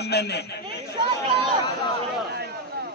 MNA,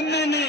MNA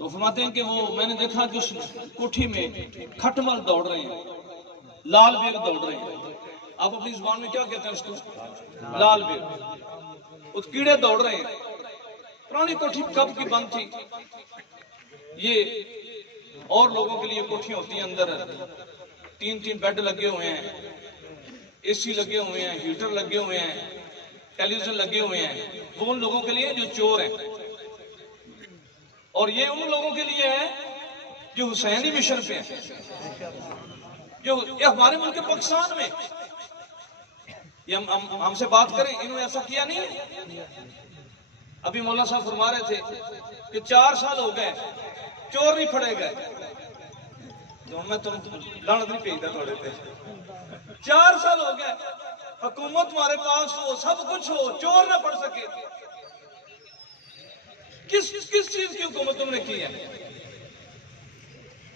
تو فرماتے ہیں کہ وہ میں نے دیکھا کہ اس کوٹھی میں کھٹمل دوڑ رہے ہیں، لال بیگ دوڑ رہے ہیں. آپ اپنی زبان میں کیا کہتے ہیں اس کو؟ لال بیگ. اس کیڑے دوڑ رہے ہیں. پرانی کوٹھی کب کی بند تھی. یہ اور لوگوں کے لیے کوٹھیاں ہوتی ہیں، اندر 3 بیڈ لگے ہوئے ہیں، اے سی لگے ہوئے ہیں، ہیٹر لگے ہوئے ہیں، ٹیلی ویژن لگے ہوئے ہیں. وہ ان لوگوں کے لیے جو چور ہیں، اور یہ ان لوگوں کے لیے ہے جو حسینی مشن پہ ہیں. جو یہ ہمارے ملک پاکستان میں یہ ہم سے بات کریں، انہوں نے ایسا کیا نہیں ہے. ابھی مولانا صاحب فرما رہے تھے کہ 4 سال ہو گئے چور نہیں پھڑے گئے. تو میں تم لانت نہیں بھیجتا تھوڑے پہ. 4 سال ہو گئے حکومت تمہارے پاس ہو، سب کچھ ہو، چور نہ پڑ سکے. کس چیز کی حکومت تم نے کی ہے؟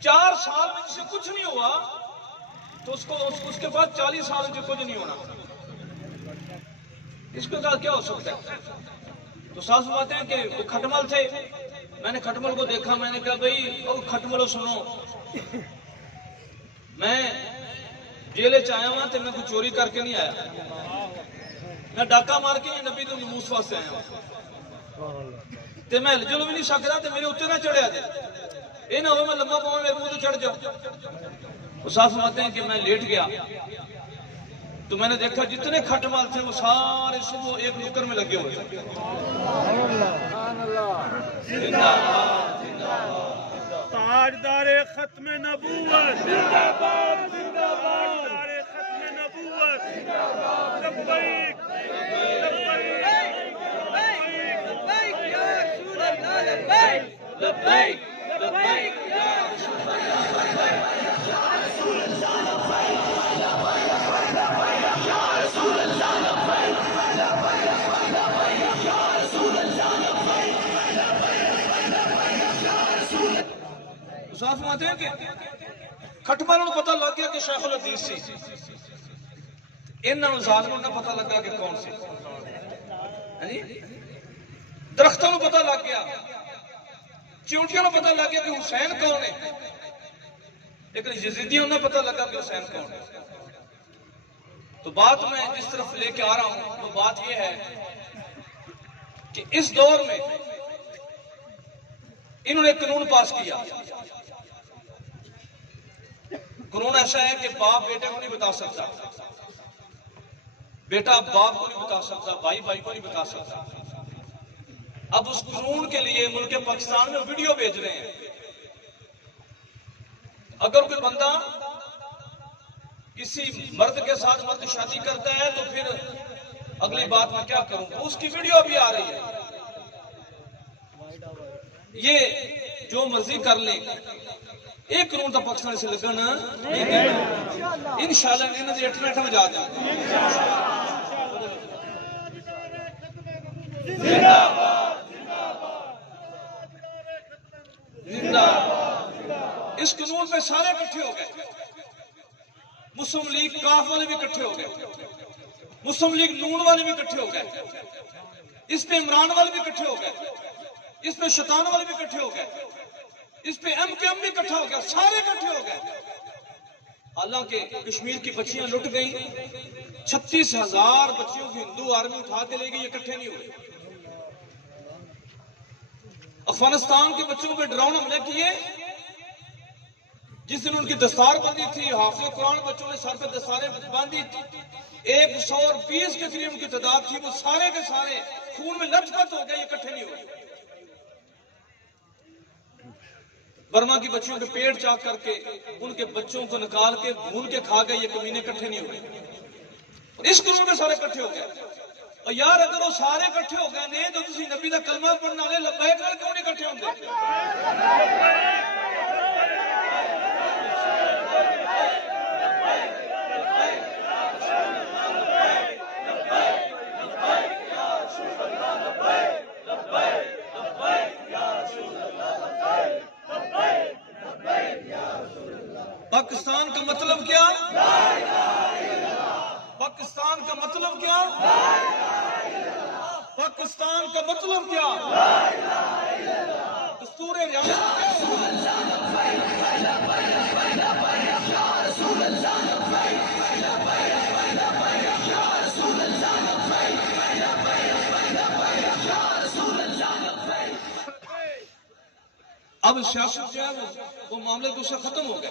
4 سال میں جسے کچھ نہیں ہوا تو اس کے بعد 40 سال میں کچھ نہیں ہونا. اس کے بعد کیا ہو سکتا ہے؟ تو ساس باتیں ہیں کہ وہ کھٹمل تھے. میں نے کھٹمل کو دیکھا، میں نے کہا بھئی او کھٹملو سنو، میں جیلے چاہیا ہوں تو میں کوئی چوری کر کے نہیں آیا، میں ڈاکہ مار کے نبی تو نموس واسطے آیا ہوں. تے میں ہل بھی نہیں سکتا تے میرے اتنے نہ چڑھیا دے. یہ نہ ہو میں لمبا پاؤں میرے منہ تو چڑھ جاؤں. وہ صاف فرماتے ہیں کہ میں لیٹ گیا تو میں نے دیکھا جتنے کھٹمل تھے وہ سارے صبح ایک نکر میں لگے ہوئے تھے. تاجدار ختم نبوت زندہ باد، زندہ باد. تاجدار ختم نبوت زندہ باد. لبیک لبیک یا رسول اللہ، لبیک لبیک لبیک یا رسول صاف فرماتے ہیں کہ کھٹمل کو پتہ لگ گیا کہ شیخ الحدیث سی. انہوں ظالموں نے پتہ لگا کہ کون سی. درختوں کو پتہ لگ گیا، چونٹیوں کو پتہ لگ گیا کہ حسین کون ہے، لیکن یزیدیوں نے پتہ لگا کہ حسین کون ہے. تو بات میں جس طرف لے کے آ رہا ہوں وہ بات یہ ہے کہ اس دور میں انہوں نے قانون پاس کیا. قانون ایسا ہے کہ باپ بیٹے کو نہیں بتا سکتا، بیٹا باپ کو نہیں بتا سکتا، بھائی بھائی کو نہیں بتا سکتا. اب اس قانون کے لیے ملک پاکستان میں ویڈیو بھیج رہے ہیں. اگر کوئی بندہ کسی مرد کے ساتھ مرد شادی کرتا ہے تو پھر اگلی بات میں کیا کروں، اس کی ویڈیو بھی آ رہی ہے. یہ جو مرضی کر لیں، ایک قانون تو پاکستان سے لگنا انشاءاللہ انہوں نے انٹرنیٹ میں جا دیں. اس قانون پہ سارے اکٹھے ہو گئے. مسلم لیگ کاف والے بھی اکٹھے ہو گئے، مسلم لیگ نون والے بھی اکٹھے ہو گئے، اس پہ عمران والے بھی اکٹھے ہو گئے، اس پہ شیطان والے بھی اکٹھے ہو گئے، اس پہ ایم کے ایم بھی اکٹھا ہو گیا، سارے اکٹھے ہو گئے. حالانکہ کشمیر کی بچیاں لٹ گئیں، 36,000 بچیوں کی ہندو آرمی اٹھا کے لے گئی، اکٹھے نہیں ہوئے. افغانستان کے بچوں پہ ڈراؤن حملے کیے، جس دن ان کی دستار بندی تھی، حافظ قرآن بچوں نے سر پہ دستاریں باندھی تھی، 120 کے قریب ان کی تعداد تھی، وہ سارے کے سارے خون میں لت پت ہو گئے، اکٹھے نہیں ہوئے. برما کی بچیوں کے پیٹ چاک کر کے ان کے بچوں کو نکال کے بھون کے کھا گئے، یہ کمینے اکٹھے نہیں ہوئے. اور اس قانون میں سارے اکٹھے ہو گئے. اور یار اگر وہ سارے اکٹھے ہو گئے نہیں تو تسی نبی دا کلمہ پڑھنے والے لبیک والے کیوں نہیں اکٹھے ہوندے؟ پاکستان کا مطلب کیا؟ پاکستان کا مطلب کیا؟ پاکستان کا مطلب کیا؟ دستور ریاست اب سیاست جو ہے وہ معاملے دوسرا ختم ہو گئے.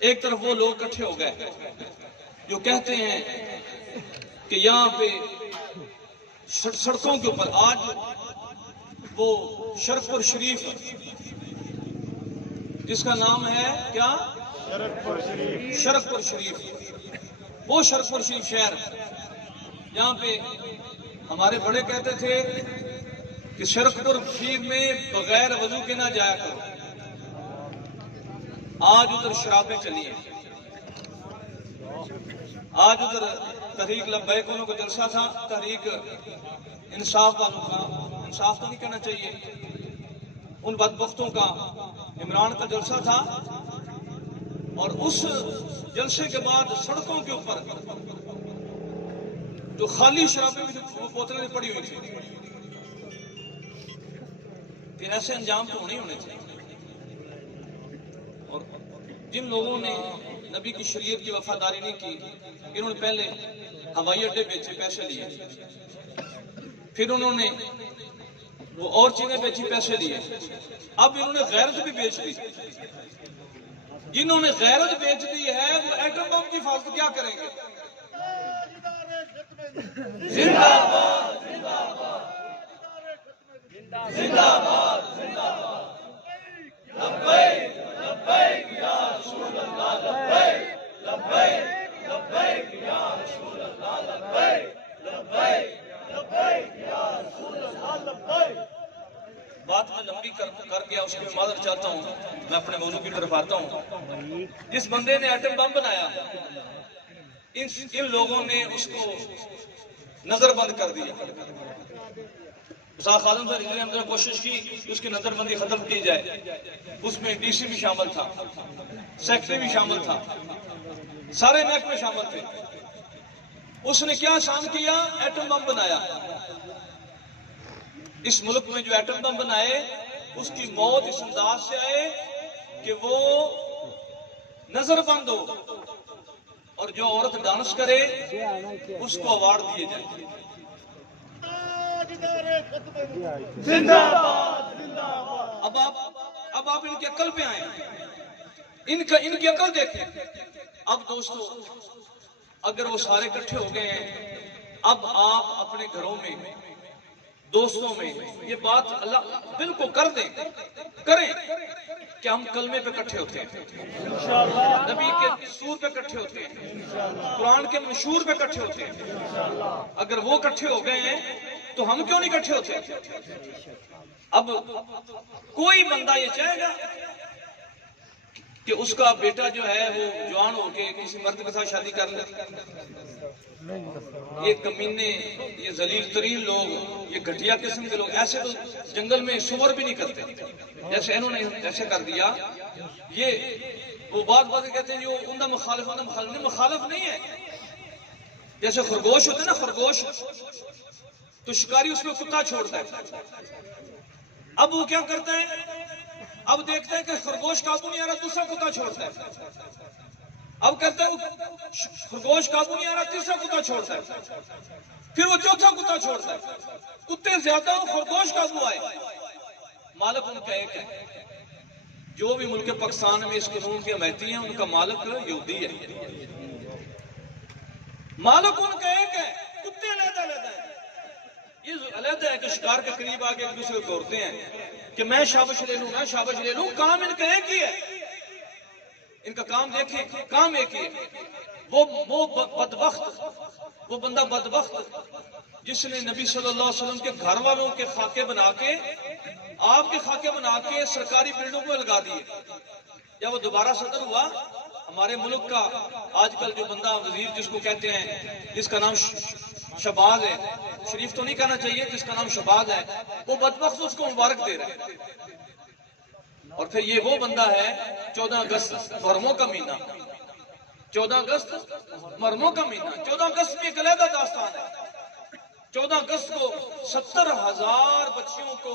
ایک طرف وہ لوگ اکٹھے ہو گئے جو کہتے ہیں کہ یہاں پہ سڑکوں کے اوپر آج وہ شرکپور شریف جس کا نام ہے کیا شرکپور شریف وہ شرکپور شریف شہر جہاں پہ ہمارے بڑے کہتے تھے کہ شرکپور شریف میں بغیر وضو کے نہ جایا کرو. آج ادھر شرابیں چلی ہیں. آج ادھر تحریک لبیک والوں کا جلسہ تھا, تحریک انصاف والوں کا, انصاف تو نہیں کہنا چاہیے, ان بدبختوں کا عمران کا جلسہ تھا. اور اس جلسے کے بعد سڑکوں کے اوپر جو خالی شرابیں بوتلیں پڑی ہوئی تھی, کہ ایسے انجام تو نہیں ہونے چاہیے. اور جن لوگوں نے نبی کی شریعت کی وفاداری نہیں کی, انہوں نے پہلے ہوائی اڈے بیچے, پیسے لیے, پھر انہوں نے وہ اور چیزیں بیچی, پیسے لیے, اب انہوں نے غیرت بھی بیچ دی. جنہوں نے غیرت بیچ دی ہے وہ ایٹم بم کی حفاظت کیا کریں گے؟ زندہ باد, زندہ باد, زندہ باد, زندہ باد. لبیک لبیک یا رسول اللہ, لبیک لبیک لبیک یا رسول اللہ, لبیک لبیک لبیک یا رسول اللہ, لبیک. بات میں لمبی کر گیا, اس کی معذرت چاہتا ہوں. میں اپنے موضوع کی طرف آتا ہوں. جس بندے نے ایٹم بم بنایا, ان لوگوں نے اس کو نظر بند کر دیا. اسحاق خادم صاحب نے کوشش کی کہ اس کی نظر بندی ختم کی جائے. اس میں ڈی سی بھی شامل تھا, سیکٹری بھی شامل تھا, سارے محکمے شامل تھے. اس نے کیا شام کیا؟ ایٹم بم بنایا. اس ملک میں جو ایٹم بم بنائے اس کی موت اس انداز سے آئے کہ وہ نظر بند ہو, اور جو عورت ڈانس کرے اس کو ایوارڈ دیے جائیں. زندہ باد, زندہ باد. اب آپ ان کی عقل پہ آئیں, ان کی عقل دیکھیں. اب دوستو, اگر وہ سارے اکٹھے ہو گئے ہیں, اب آپ اپنے گھروں میں, دوستوں میں یہ بات اللہ بالکل کر دیں, کریں کہ ہم کلمے پہ اکٹھے ہوتے ہیں, نبی کے دستور پہ اکٹھے ہوتے ہیں, قرآن کے منشور پہ اکٹھے ہوتے ہیں. اگر وہ اکٹھے ہو گئے ہیں تو ہم کیوں نہیں اکٹھے ہوتے؟ اب کوئی بندہ یہ چاہے گا کہ اس کا بیٹا جو ہے وہ جوان ہو کے کسی مرد کے ساتھ شادی کر لے؟ یہ کمینے, یہ ذلیل ترین لوگ, یہ گھٹیا قسم کے لوگ ایسے تو جنگل میں سور بھی نہیں کرتے جیسے انہوں نے ایسے کر دیا. یہ وہ بات کہتے ہیں جو ان کا مخالف نہیں ہے. جیسے خرگوش ہوتے ہیں نا, خرگوش تو شکاری اس میں کتا چھوڑتا ہے. اب وہ کیا کرتا ہے, اب دیکھتا ہے کہ خرگوش قابو نہیں آ رہا, دوسرا کتا چھوڑتا ہے. اب کرتا ہے خرگوش قابو نہیں آ رہا, تیسرا کتا چھوڑتا ہے, پھر وہ چوتھا کتا چھوڑتا ہے. کتے زیادہ ہو, خرگوش قابو آئے. مالک ان کا ایک ہے. جو بھی ملک پاکستان میں اس قانون کی حمایتی ہیں, ان کا مالک یہودی ہے. مالک ان کا ایک ہے, کتے علیحدہ علیحدہ ہیں. یہ علیحدہ ہے کہ شکار کے قریب آگے ایک دوسرے کو توڑتے ہیں کہ میں شابش لے لوں, میں شابش لے لوں. کام ان کا ایک ہی ہے. ان کا کام دیکھیں, کام ایک ہی ہے. وہ بدبخت, وہ بندہ بدبخت جس نے نبی صلی اللہ علیہ وسلم کے گھر والوں کے خاکے بنا کے, آپ کے خاکے بنا کے سرکاری بلڈوں کو لگا دیے. جب وہ دوبارہ صدر ہوا ہمارے ملک کا, آج کل جو بندہ وزیر جس کو کہتے ہیں, جس کا نام شہباز ہے, شریف تو نہیں کہنا چاہیے, جس کا نام شہباز ہے, وہ بدبخت اس کو مبارک دے رہے ہیں. اور پھر یہ وہ بندہ ہے 14 اگست محرموں کا مہینہ, 14 اگست محرموں کا مہینہ. 14 اگست میں ایک علیحدہ داستان ہے. 14 اگست کو 70,000 بچیوں کو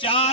4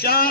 4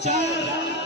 4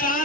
4